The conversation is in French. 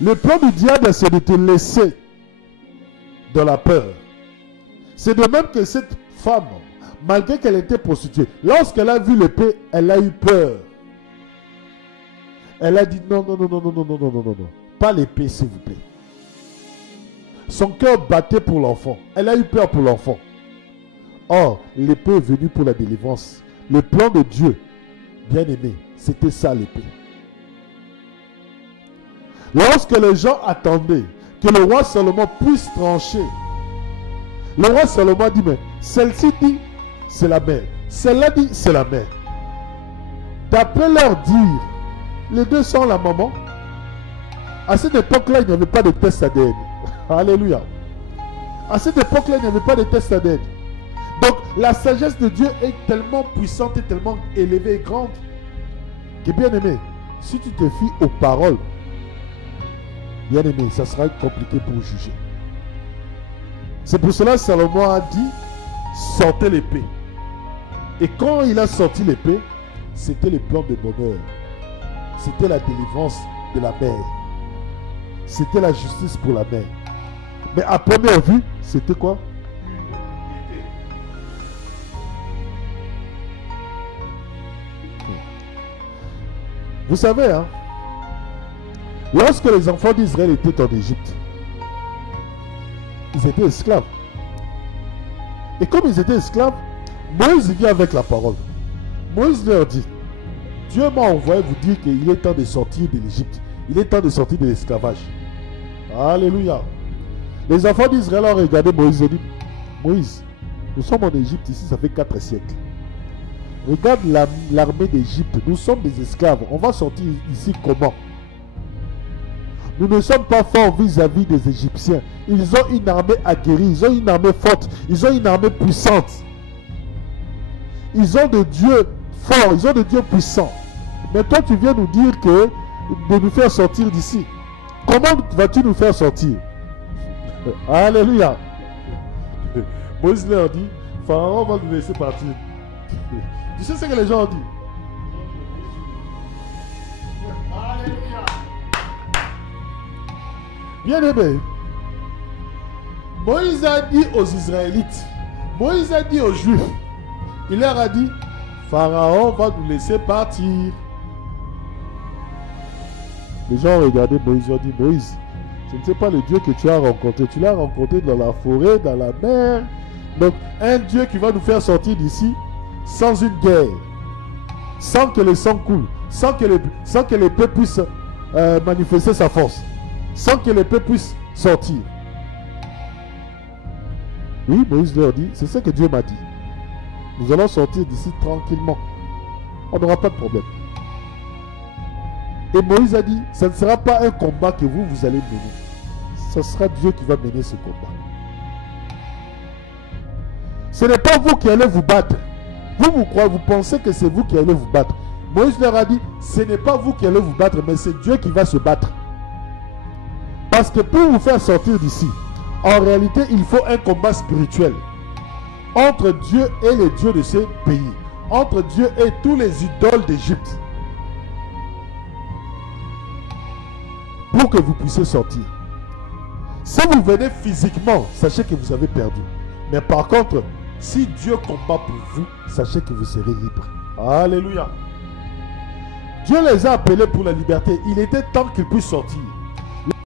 Le plan du diable, c'est de te laisser dans la peur. C'est de même que cette femme, malgré qu'elle était prostituée, lorsqu'elle a vu l'épée, elle a eu peur. Elle a dit non, non, non, non, non, non, non, non, non, non, non. Pas l'épée, s'il vous plaît. Son cœur battait pour l'enfant. Elle a eu peur pour l'enfant. Or, l'épée est venue pour la délivrance. Le plan de Dieu, bien aimé, c'était ça l'épée. Lorsque les gens attendaient que le roi Salomon puisse trancher, le roi Salomon dit, mais celle-ci dit, c'est la mère. Celle-là dit, c'est la mère. D'après leur dire, les deux sont la maman. À cette époque-là, il n'y avait pas de test ADN. Alléluia. À cette époque-là, il n'y avait pas de test ADN. Donc, la sagesse de Dieu est tellement puissante et tellement élevée et grande que, bien aimé, si tu te fies aux paroles, bien aimé, ça sera compliqué pour juger. C'est pour cela que Salomon a dit, sortez l'épée. Et quand il a sorti l'épée, c'était le plan de bonheur. C'était la délivrance de la mère. C'était la justice pour la mère. Mais à première vue, c'était quoi? Vous savez, hein, lorsque les enfants d'Israël étaient en Égypte, ils étaient esclaves. Et comme ils étaient esclaves, Moïse vient avec la parole. Moïse leur dit, Dieu m'a envoyé vous dire qu'il est temps de sortir de l'Égypte. Il est temps de sortir de l'esclavage. Alléluia. Les enfants d'Israël ont regardé Moïse et dit, Moïse, nous sommes en Égypte ici, ça fait 4 siècles. Regarde l'armée d'Égypte, nous sommes des esclaves. On va sortir ici comment? Nous ne sommes pas forts vis-à-vis des Égyptiens. Ils ont une armée aguerrie, ils ont une armée forte, ils ont une armée puissante. Ils ont de Dieu forts, ils ont de Dieu puissants. Mais toi, tu viens nous dire que de nous faire sortir d'ici. Comment vas-tu nous faire sortir? Alléluia. Moïse leur dit, Pharaon va nous laisser partir. Tu sais ce que les gens ont dit? Alléluia. Bien aimé, Moïse a dit aux Israélites, Moïse a dit aux Juifs, il leur a dit, Pharaon va nous laisser partir. Les gens ont regardé Moïse, ils ont dit, Moïse, je ne sais pas le Dieu que tu as rencontré. Tu l'as rencontré dans la forêt, dans la mer. Donc, un Dieu qui va nous faire sortir d'ici sans une guerre, sans que le sang coule, sans que le peuple puisse manifester sa force, sans que le peuple puisse sortir. Oui, Moïse leur dit, c'est ce que Dieu m'a dit. Nous allons sortir d'ici tranquillement. On n'aura pas de problème. Et Moïse a dit, ce ne sera pas un combat que vous allez mener. Ce sera Dieu qui va mener ce combat. Ce n'est pas vous qui allez vous battre. Vous croyez, vous pensez que c'est vous qui allez vous battre. Moïse leur a dit, ce n'est pas vous qui allez vous battre, mais c'est Dieu qui va se battre. Parce que pour vous faire sortir d'ici, en réalité, il faut un combat spirituel. Entre Dieu et les dieux de ce pays. Entre Dieu et tous les idoles d'Égypte. Pour que vous puissiez sortir. Si vous venez physiquement, sachez que vous avez perdu. Mais par contre, si Dieu combat pour vous, sachez que vous serez libre. Alléluia. Dieu les a appelés pour la liberté. Il était temps qu'ils puissent sortir.